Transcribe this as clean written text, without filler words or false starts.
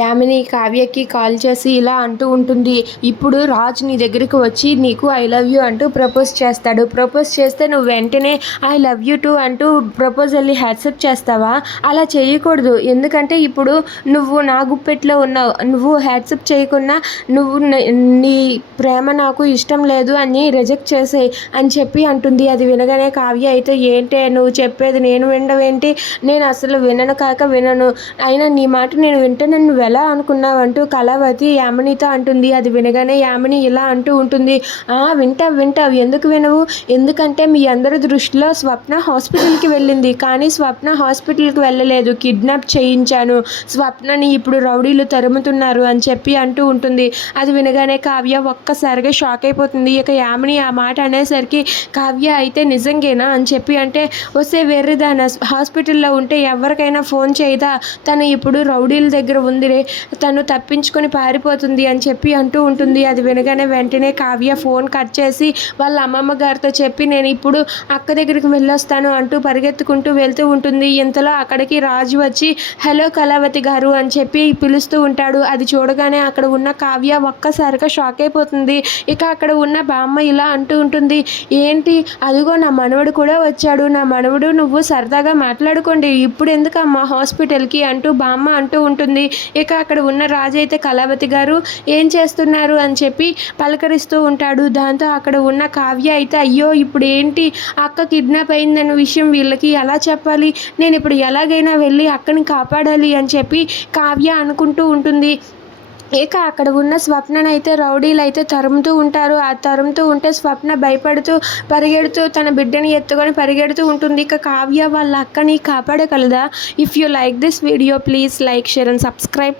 Yamini కావ్యకి call చేసి ఇలా అంటూ ఉంటుంది. ఇప్పుడు రాజ్ నీ దగ్గరికి వచ్చి నీకు ఐ లవ్ యూ అంటూ ప్రపోజ్ చేస్తాడు. ప్రపోజ్ చేస్తే నువ్వు వెంటనే ఐ లవ్ యూ టూ అంటూ ప్రపోజల్ని యాక్సెప్ట్ చేస్తావా? అలా చేయకూడదు. ఎందుకంటే ఇప్పుడు నువ్వు నా గుప్పెట్లో ఉన్నావు. నువ్వు యాక్సెప్ట్ చేయకున్నా నువ్వు నీ ప్రేమ నాకు ఇష్టం లేదు అని రిజెక్ట్ చేసేయి అని చెప్పి అంటుంది. అది వినగానే కావ్య అయితే ఏంటే నువ్వు చెప్పేది నేను వినడం, నేను అసలు వినను కాక వినను, అయినా నీ మాట నేను వింటానని నువ్వెలా అనుకున్నావంటూ కళావతి యామినితో అంటుంది. అది వినగానే యామిని ఇలా అంటూ ఉంటుంది. వింటావు ఎందుకు వినవు? ఎందుకంటే మీ అందరి దృష్టిలో స్వప్న హాస్పిటల్కి వెళ్ళింది, కానీ స్వప్న హాస్పిటల్కి వెళ్ళలేదు, కిడ్నాప్ చేయించాను, స్వప్నని ఇప్పుడు రౌడీలు తరుముతున్నారు అని చెప్పి అంటూ ఉంటుంది. అది వినగానే కావ్య ఒక్కసారిగా షాక్ అయిపోతుంది. ఇక యామిని ఆ మాట అనేసరికి కావ్య అయితే నిజంగేనా అని చెప్పి అంటే, వస్తే వెర్రిదాన హాస్పిటల్లో ఉంటే ఎవరికైనా ఫోన్ చేయదా? తను ఇప్పుడు రౌడీల దగ్గర ఉందిరే, తను తప్పించుకొని పారిపోతుంది అని చెప్పి అంటూ ఉంటుంది. అది వినగానే వెంటనే కావ్య ఫోన్ కట్ చేసి వాళ్ళ అమ్మమ్మ గారితో చెప్పి నేను ఇప్పుడు అక్క దగ్గరికి వెళ్ళొస్తాను అంటూ పరిగెత్తుకుంటూ వెళ్తూ ఉంటుంది. ఇంతలో అక్కడికి రాజు వచ్చి హలో కళావతి గారు అని చెప్పి పిలుస్తూ ఉంటాడు. అది చూడగానే అక్కడ ఉన్న కావ్య ఒక్కసారిగా షాక్ అయిపోతుంది. ఇక అక్కడ ఉన్న బామ్మ ఇలా అంటూ ఉంటుంది. ఏంటి అదిగో నా మనవడు కూడా వచ్చాడు, నా మనవడు నువ్వు సరదాగా మాట్లాడుకోండి, ఇప్పుడు ఎందుకమ్మా హాస్పిటల్కి అంటూ బామ్మ అంటూ ఉంటుంది. ఇక అక్కడ ఉన్న రాజు అయితే కళావతి గారు ఏం చేస్తున్నారు అని చెప్పి పలకరిస్తూ ఉంటాడు. దాంతో అక్కడ ఉన్న కావ్య అయితే అయ్యో ఇప్పుడు ఏంటి అక్క కిడ్నాప్ అయిందన్న విషయం వీళ్ళకి ఎలా చెప్పాలి, నేను ఇప్పుడు ఎలాగైనా వెళ్ళి అక్కని కాపాడాలి అని చెప్పి కావ్య అనుకుంటూ ఉంటుంది. ఇక అక్కడ ఉన్న స్వప్ననైతే రౌడీలు అయితే తరుముతూ ఉంటారు. ఆ తరుముతూ ఉంటే స్వప్న భయపడుతూ పరిగెడుతూ తన బిడ్డని ఎత్తుకొని పరిగెడుతూ ఉంటుంది. ఇక కావ్య వాళ్ళ అక్కని కాపాడగలదా? If you like this video please like, share and subscribe.